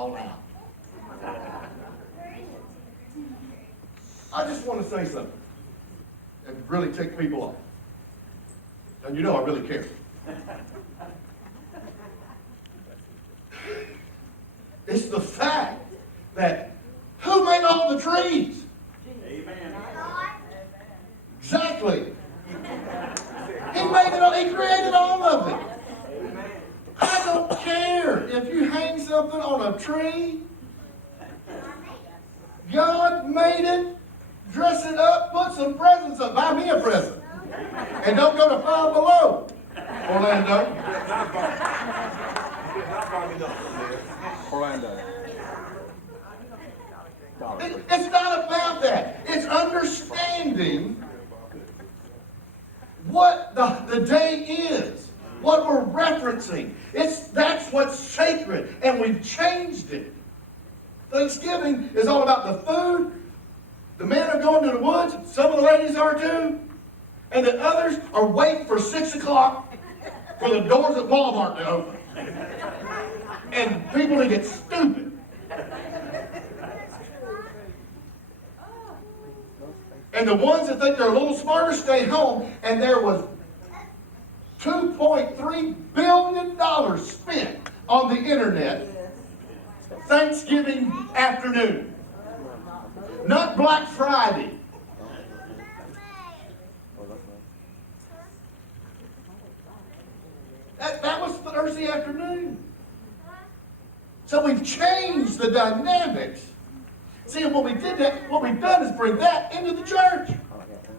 all out. I just want to say something and really tick people off. And you know I really care. It's the fact that who made all the trees? Amen. Exactly. He made it all, he created all of it. I don't care if you hang something on a tree. God made it. Dress it up, put some presents up. Buy me a present. And don't go to Five Below, Orlando. Orlando. It's not about that. It's understanding what the day is, what we're referencing. That's what's sacred, and we've changed it. Thanksgiving is all about the food. The men are going to the woods. Some of the ladies are too. And the others are waiting for 6 o'clock for the doors at Walmart to open. And people to get stupid. And the ones that think they're a little smarter stay home. And there was $2.3 billion spent on the internet Thanksgiving afternoon. Not Black Friday. That was Thursday afternoon. So we've changed the dynamics. See, what we've done is bring that into the church.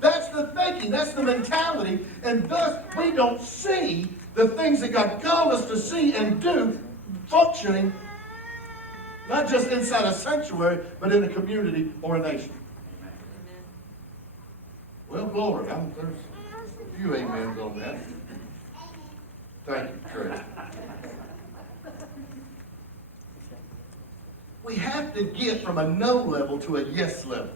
That's the thinking, that's the mentality, and thus we don't see the things that God called us to see and do functioning, not just inside a sanctuary, but in a community or a nation. Well, glory. There's a few amens on that. Thank you, Trey. We have to get from a no level to a yes level.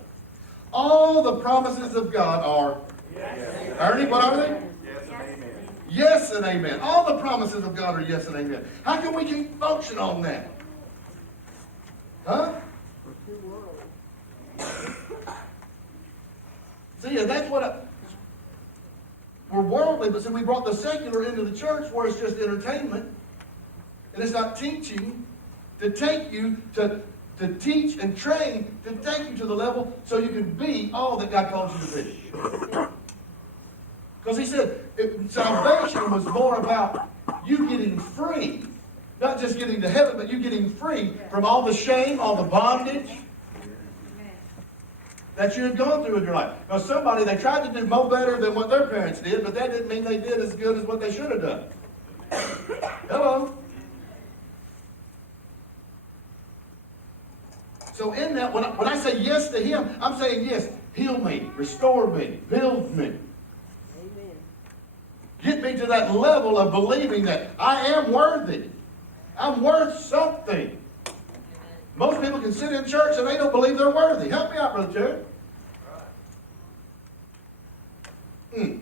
All the promises of God are, yes. Ernie, what are they? Yes and amen. Yes and amen. All the promises of God are yes and amen. How can we keep function on that? Huh? See, and that's what we're worldly, but see, we brought the secular into the church where it's just entertainment, and it's not teaching to take you to teach and train to take you to the level so you can be all that God calls you to be. Because he said salvation was more about you getting free, not just getting to heaven, but you getting free from all the shame, all the bondage that you had gone through in your life. Now somebody, they tried to do more better than what their parents did, but that didn't mean they did as good as what they should have done. Hello? So in that, when I say yes to him, I'm saying yes, heal me, restore me, build me. Amen. Get me to that level of believing that I am worthy. I'm worth something. Most people can sit in church and they don't believe they're worthy. Help me out, Brother Jared.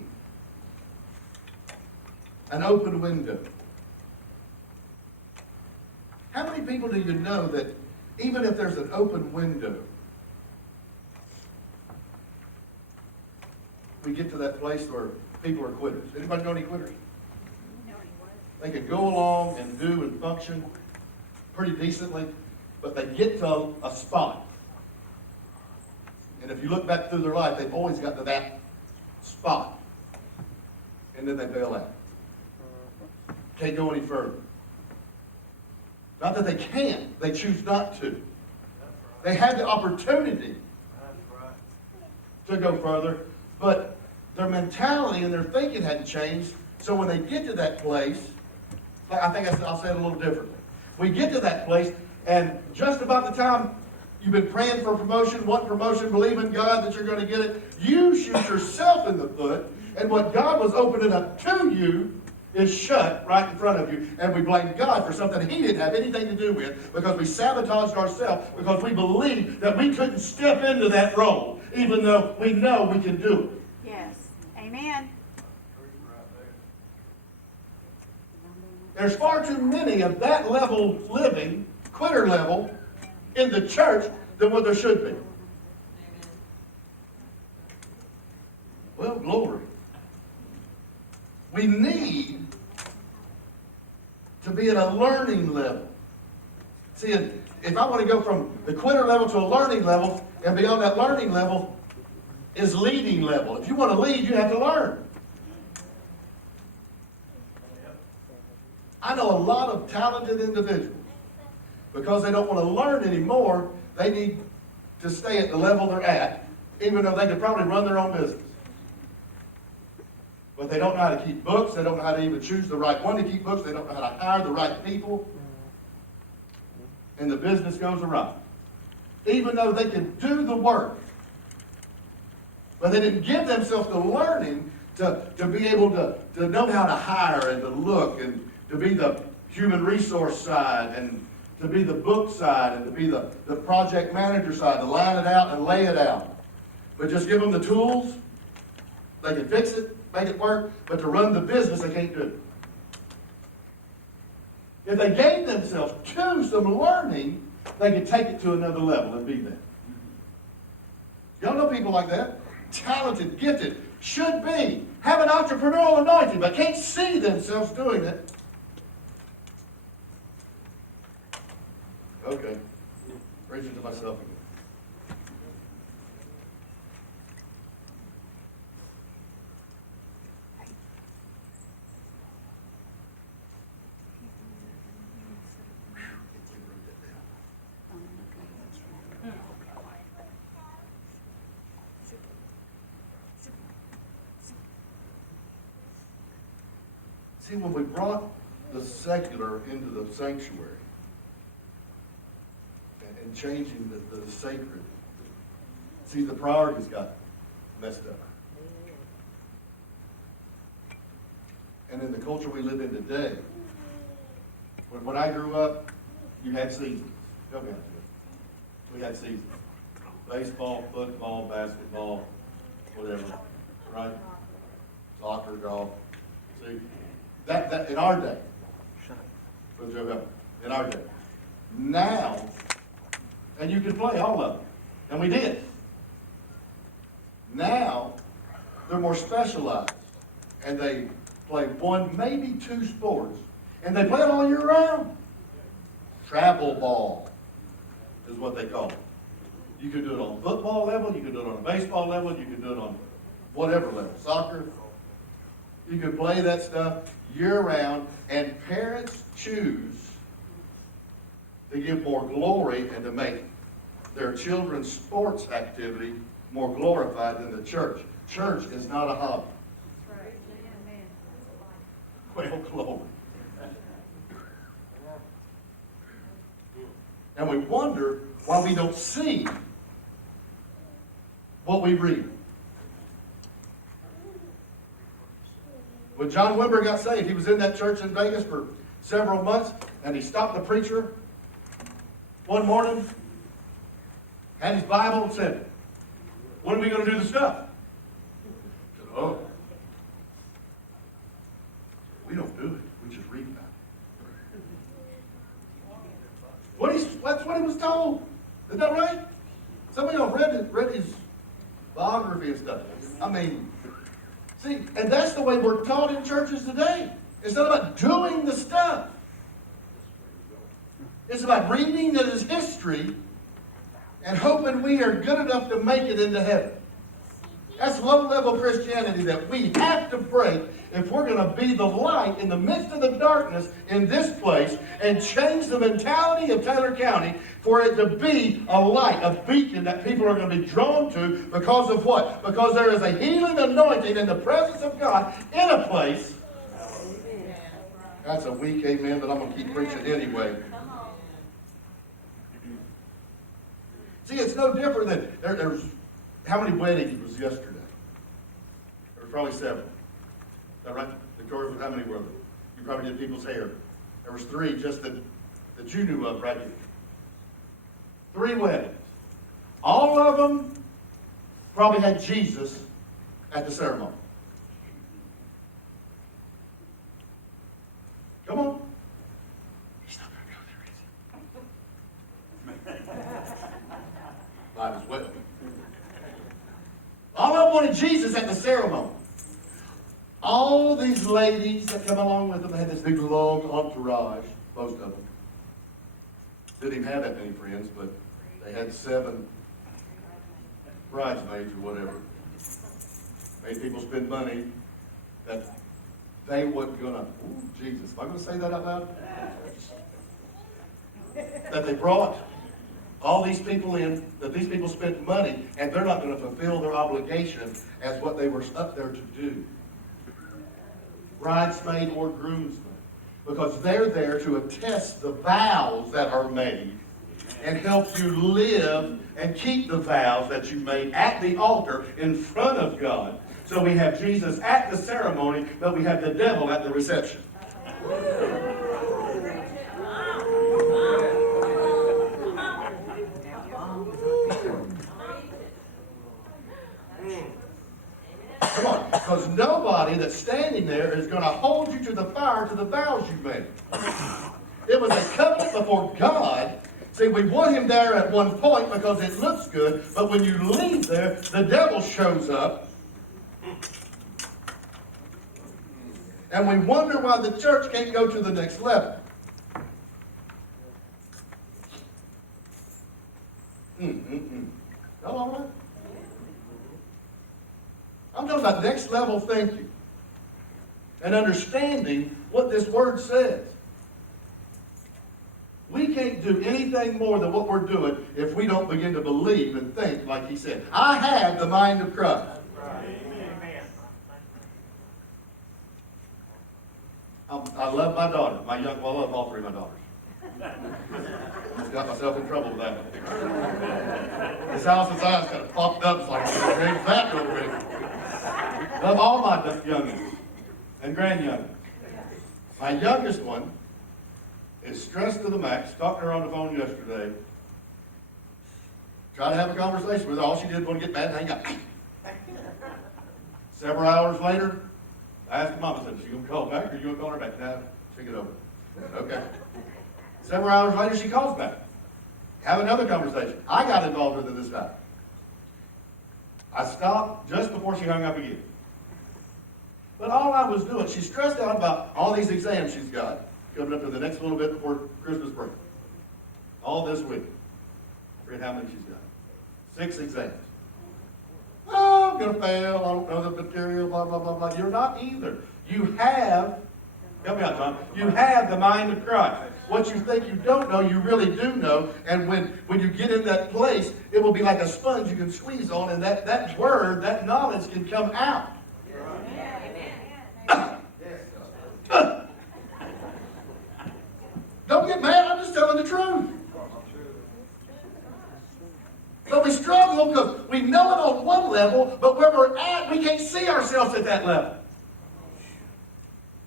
An open window. How many people do you know that even if there's an open window, we get to that place where people are quitters? Anybody know any quitters? They can go along and do and function pretty decently, but they get to a spot. And if you look back through their life, they've always got to that spot. And then they bail out. Can't go any further. Not that they can't, they choose not to. They had the opportunity to go further, but their mentality and their thinking hadn't changed. So when they get to that place, I think I'll say it a little differently. We get to that place, and just about the time you've been praying for promotion, want promotion, believing God that you're going to get it, you shoot yourself in the foot, and what God was opening up to you is shut right in front of you, and we blame God for something He didn't have anything to do with because we sabotaged ourselves because we believed that we couldn't step into that role, even though we know we can do it. Yes. Amen. There's far too many of that level living quitter level in the church than what there should be. Well, glory. We need to be at a learning level. See, if I want to go from the quitter level to a learning level, and beyond that learning level is leading level. If you want to lead, you have to learn. I know a lot of talented individuals, because they don't want to learn anymore, they need to stay at the level they're at, even though they could probably run their own business. But they don't know how to keep books, they don't know how to even choose the right one to keep books, they don't know how to hire the right people, and the business goes awry. Even though they can do the work, but they didn't give themselves to learning to be able to know how to hire and to look and to be the human resource side and to be the book side and to be the project manager side, to line it out and lay it out. But just give them the tools, they can fix it, make it work, but to run the business, they can't do it. If they gave themselves to some learning, they could take it to another level and be there. Y'all know people like that? Talented, gifted, should be, have an entrepreneurial anointing, but can't see themselves doing it. Okay, preaching to myself again. See, when we brought the secular into the sanctuary and changing the sacred, see, the priorities got messed up. And in the culture we live in today, when I grew up, you had seasons. Help me out here. We had seasons. Baseball, football, basketball, whatever, right? Soccer, golf. See? That in our day, in our day. Now, and you can play all of them, and we did. Now, they're more specialized, and they play one, maybe two sports, and they play it all year round. Travel ball is what they call it. You can do it on football level, you can do it on a baseball level, you can do it on whatever level, soccer. You can play that stuff year-round, and parents choose to give more glory and to make their children's sports activity more glorified than the church. Church is not a hobby. Well, glory. And we wonder why we don't see what we read. When John Wimber got saved, he was in that church in Vegas for several months, and he stopped the preacher one morning, had his Bible, and said, "When are we going to do the stuff?" He said, "Oh, we don't do it. We just read about it." That's what he was told. Isn't that right? Some of y'all read his biography and stuff. I mean, see, and that's the way we're taught in churches today. It's not about doing the stuff. It's about reading it as history and hoping we are good enough to make it into heaven. That's low-level Christianity that we have to break if we're going to be the light in the midst of the darkness in this place and change the mentality of Taylor County for it to be a light, a beacon that people are going to be drawn to because of what? Because there is a healing anointing in the presence of God in a place. That's a weak amen, but I'm going to keep preaching anyway. See, it's no different than there's how many weddings was yesterday? There was probably 7. Is that right? Victoria, how many were there? You probably did people's hair. There was 3 just that you knew of right here. 3 weddings. All of them probably had Jesus at the ceremony. Come on. He's not going to go there, is wanted Jesus at the ceremony. All these ladies that come along with them, they had this big long entourage, most of them. Didn't even have that many friends, but they had 7 bridesmaids or whatever. Made people spend money that they wasn't gonna, ooh, Jesus, am I gonna say that out loud? That they brought all these people in, that these people spent money, and they're not gonna fulfill their obligation as what they were up there to do. Bridesmaid or groomsman. Because they're there to attest the vows that are made and help you live and keep the vows that you made at the altar in front of God. So we have Jesus at the ceremony, but we have the devil at the reception. Come on, because nobody that's standing there is going to hold you to the fire to the vows you made. It was a covenant before God. See, we want him there at one point because it looks good, but when you leave there, the devil shows up. And we wonder why the church can't go to the next level. Y'all all right? I'm talking about next level thinking and understanding what this word says. We can't do anything more than what we're doing if we don't begin to believe and think like he said. I have the mind of Christ. I love my daughter. I love all 3 of my daughters. I got myself in trouble with that one. This house's eyes kind of popped up. It's like, there's that real quick. Love all my youngins and grandyoungins. My youngest one is stressed to the max. Talked to her on the phone yesterday. Tried to have a conversation with her. All she did was get mad and hang up. Several hours later, I asked Mom, I said, is she going to call back or are you going to call her back? No, think it over. Okay. Several hours later, she calls back. Have another conversation. I got involved with it this time. I stopped just before she hung up again. But all I was doing, she's stressed out about all these exams she's got coming up to the next little bit before Christmas break. All this week. I forget how many she's got. 6 exams. Oh, I'm going to fail. I don't know the material, blah, blah, blah, blah. You're not either. You have, help me out, Tom, you have the mind of Christ. What you think you don't know, you really do know. And when you get in that place, it will be like a sponge you can squeeze on, and that word, that knowledge can come out. Don't get mad, I'm just telling the truth. But we struggle because we know it on one level, but where we're at, we can't see ourselves at that level.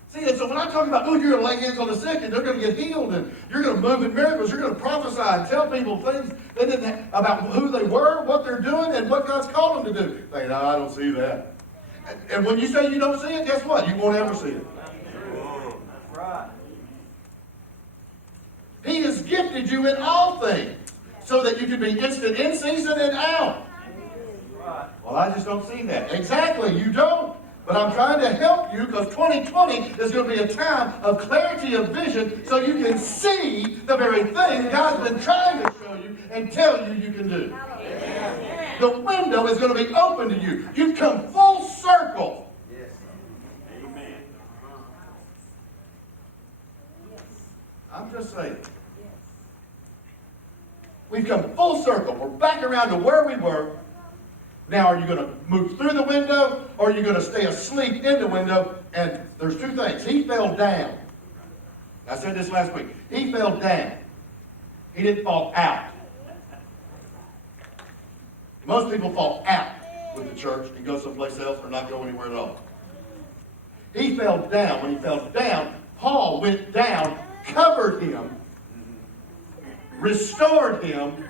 See, and so when I talk about, oh, you're going to lay hands on the sick and they're going to get healed and you're going to move in miracles, you're going to prophesy and tell people things they didn't have, about who they were, what they're doing, and what God's called them to do. They say, no, I don't see that. And when you say you don't see it, guess what? You won't ever see it. That's right. He has gifted you in all things so that you can be instant in season and out. Well, I just don't see that. Exactly, you don't. But I'm trying to help you because 2020 is going to be a time of clarity of vision so you can see the very thing God's been trying to show you and tell you you can do. Amen. The window is going to be open to you. You've come full circle. Yes. Amen. I'm just saying. We've come full circle. We're back around to where we were. Now, are you going to move through the window, or are you going to stay asleep in the window? And there's 2 things. He fell down. I said this last week. He fell down. He didn't fall out. Most people fall out with the church and go someplace else or not go anywhere at all. He fell down. When he fell down, Paul went down, covered him, restored him.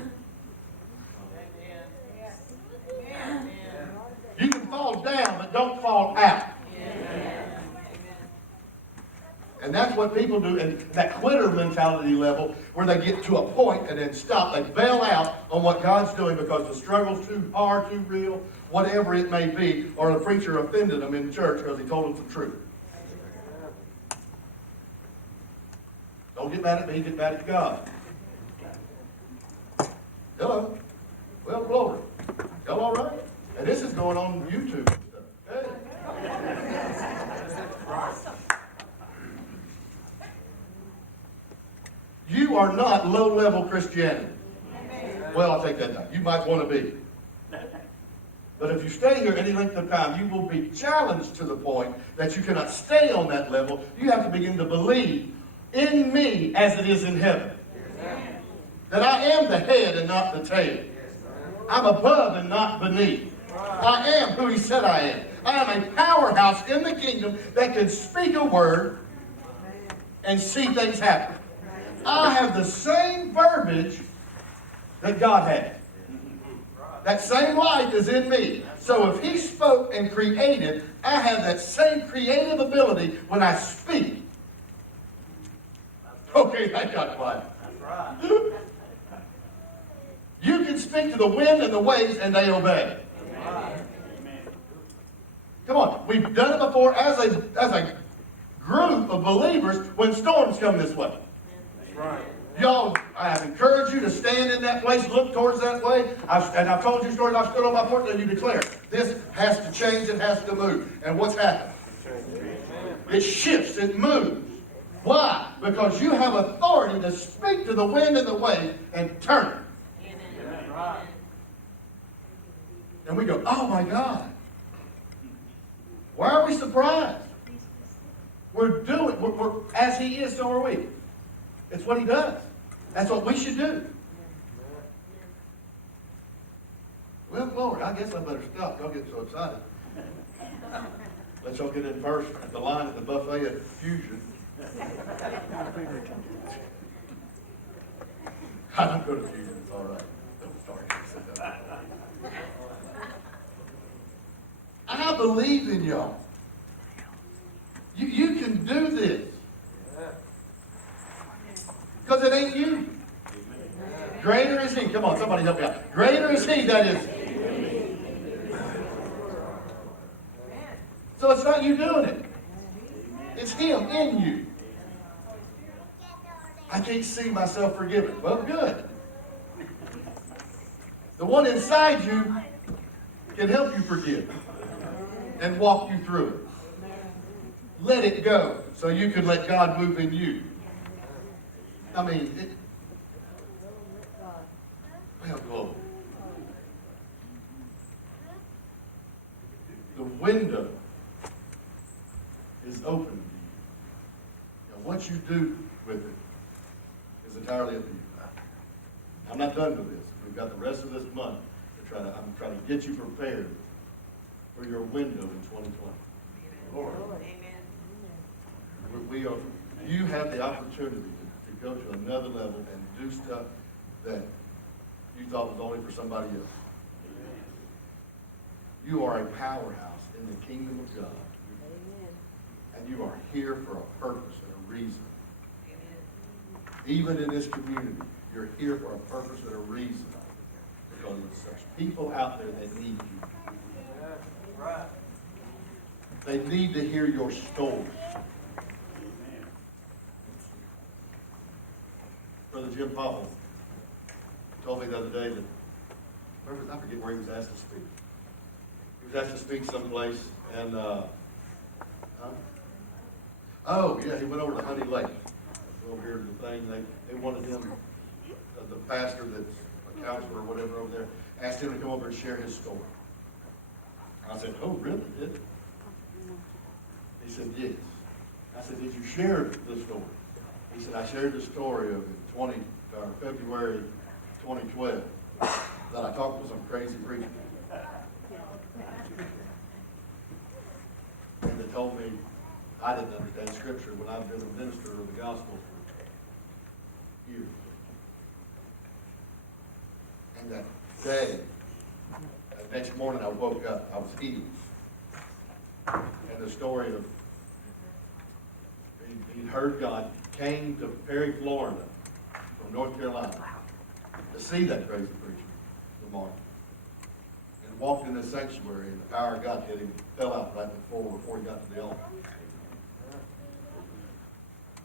You can fall down, but don't fall out. And that's what people do, and that quitter mentality level, where they get to a point and then stop. They bail out on what God's doing because the struggle's too hard, too real, whatever it may be, or the preacher offended them in church because he told them the truth. Don't get mad at me, get mad at God. Hello. Well, glory. Y'all all right? And this is going on YouTube and stuff. Hey. You are not low-level Christianity. Well, I'll take that back. You might want to be. But if you stay here any length of time, you will be challenged to the point that you cannot stay on that level. You have to begin to believe in me as it is in heaven. That I am the head and not the tail. I'm above and not beneath. I am who he said I am. I am a powerhouse in the kingdom that can speak a word and see things happen. I have the same verbiage that God had. That same life is in me. So if he spoke and created, I have that same creative ability when I speak. Okay, that got quiet. That's right. You can speak to the wind and the waves and they obey. Come on, we've done it before as a group of believers when storms come this way. That's right. Y'all, I have encouraged you to stand in that place, look towards that way. I've told you stories. I've stood on my porch and you declare, this has to change, it has to move. And what's happened? It shifts, it moves. Why? Because you have authority to speak to the wind and the wave and turn it. That's right. And we go, oh my God. Why are we surprised? We're doing, we're as he is, so are we. It's what he does. That's what we should do. Well, glory, I guess I better stop. Y'all get so excited. Let y'all get in first at the line at the buffet at Fusion. I don't go to Fusion, it's all right. Don't start. I believe in y'all. You can do this. Because it ain't you. Greater is he. Come on, somebody help me out. Greater is he that is. So it's not you doing it. It's him in you. I can't see myself forgiven. Well, good. The one inside you can help you forgive and walk you through it. Let it go so you can let God move in you. I mean, well, glory. The window is open to you. Now, what you do with it is entirely up to you. I'm not done with this. We've got the rest of this month to I'm trying to get you prepared for your window in 2020. Lord. You have the opportunity to go to another level and do stuff that you thought was only for somebody else. You are a powerhouse in the kingdom of God. And you are here for a purpose and a reason. Even in this community, you're here for a purpose and a reason. Because there's such people out there that need you. Right. They need to hear your story. Brother Jim Powell told me the other day that, I forget where he was asked to speak. He was asked to speak someplace, and, oh, yeah, he went over to Honey Lake. Over here to the thing, they wanted him, the pastor that's a counselor or whatever over there, asked him to come over and share his story. I said, oh, really? Did he said, yes. I said, did you share the story? He said, I shared the story of February 2012 that I talked to some crazy preacher. And they told me I didn't understand Scripture when I've been a minister of the gospel for years. And that day, that next morning I woke up, I was healed. And the story of, He'd heard God, came to Perry, Florida, from North Carolina, to see that crazy preacher, Lamar. And walked in the sanctuary, and the power of God hit him, fell out right before he got to the altar.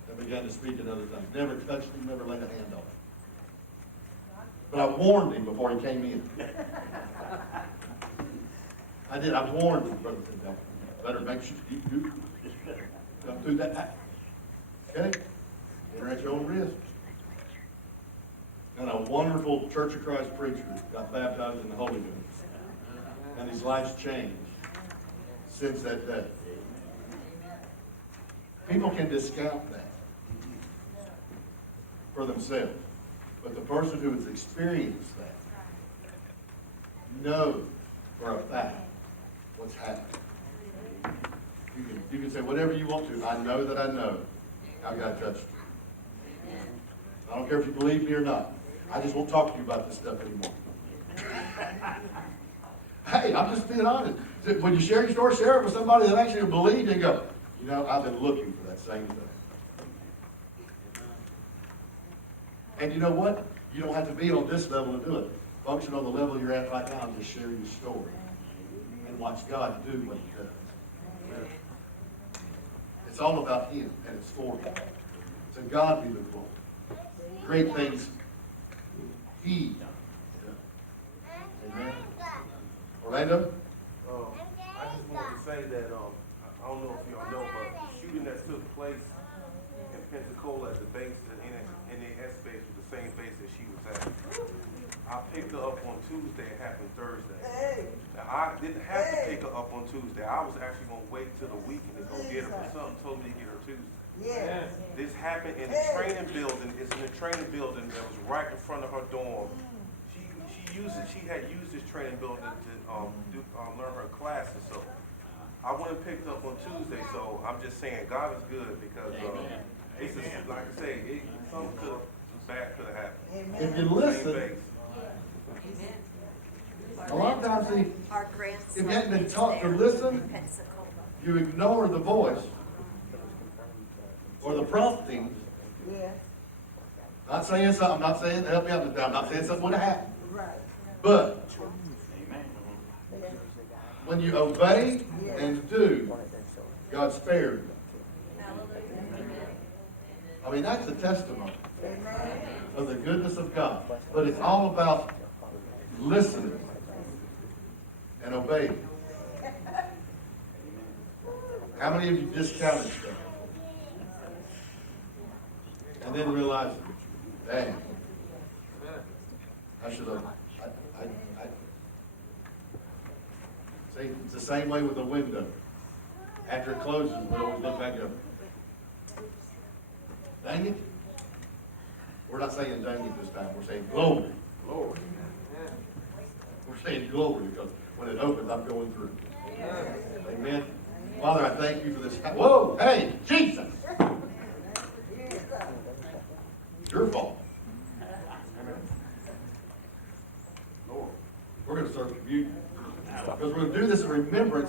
And began to speak in other tongues. Never touched him, never laid a hand on him. But I warned him before he came in. I did. I warned him, Brother Tindall. Better make sure you don't do that. Okay? Enter at your own risk. And a wonderful Church of Christ preacher got baptized in the Holy Ghost. And his life's changed since that day. People can discount that for themselves. But the person who has experienced that knows for a fact what's happening. You can say whatever you want to. I know that I know how God touched you. I don't care if you believe me or not. I just won't talk to you about this stuff anymore. Hey, I'm just being honest. When you share your story, share it with somebody that actually believes and go, you know, I've been looking for that same thing. And you know what? You don't have to be on this level to do it. Function on the level you're at right now and just share your story. And watch God do what He does. It's all about Him and it's for Him. To God be the glory. Great things He does. Amen. Orlando? I just wanted to say that, I don't know if y'all know, but the shooting that took place in Pensacola at the base, in the NAS base, was the same base that she was at. I picked her up on Tuesday, it happened Thursday. Now, I didn't have to pick her up on Tuesday. I was actually going to wait till the weekend to go get her, but something told me to get her Tuesday. Yes. This happened in the training building. It's in the training building that was right in front of her dorm. She had used this training building to learn her classes. So I went and picked up on Tuesday. So I'm just saying God is good because it's just, like I say, something bad could have happened. If you listen, a lot of times, see, if you hadn't been taught to listen, you ignore the voice or the prompting. Not saying something, I'm not saying, help me out with that, I'm not saying something would have happened. But when you obey and do, God spared you. I mean, that's a testimony of the goodness of God. But it's all about listening and obeying. How many of you discounted stuff? And then realized, dang, I should have. See, it's the same way with the window. After it closes, we always look back and go, dang it. We're not saying dang it this time. We're saying glory. Glory. We're saying glory because when it opens, I'm going through. Amen. Father, I thank you for this. Whoa, hey, Jesus. Your fault. Lord, we're going to start communion. Because we're going to do this in remembrance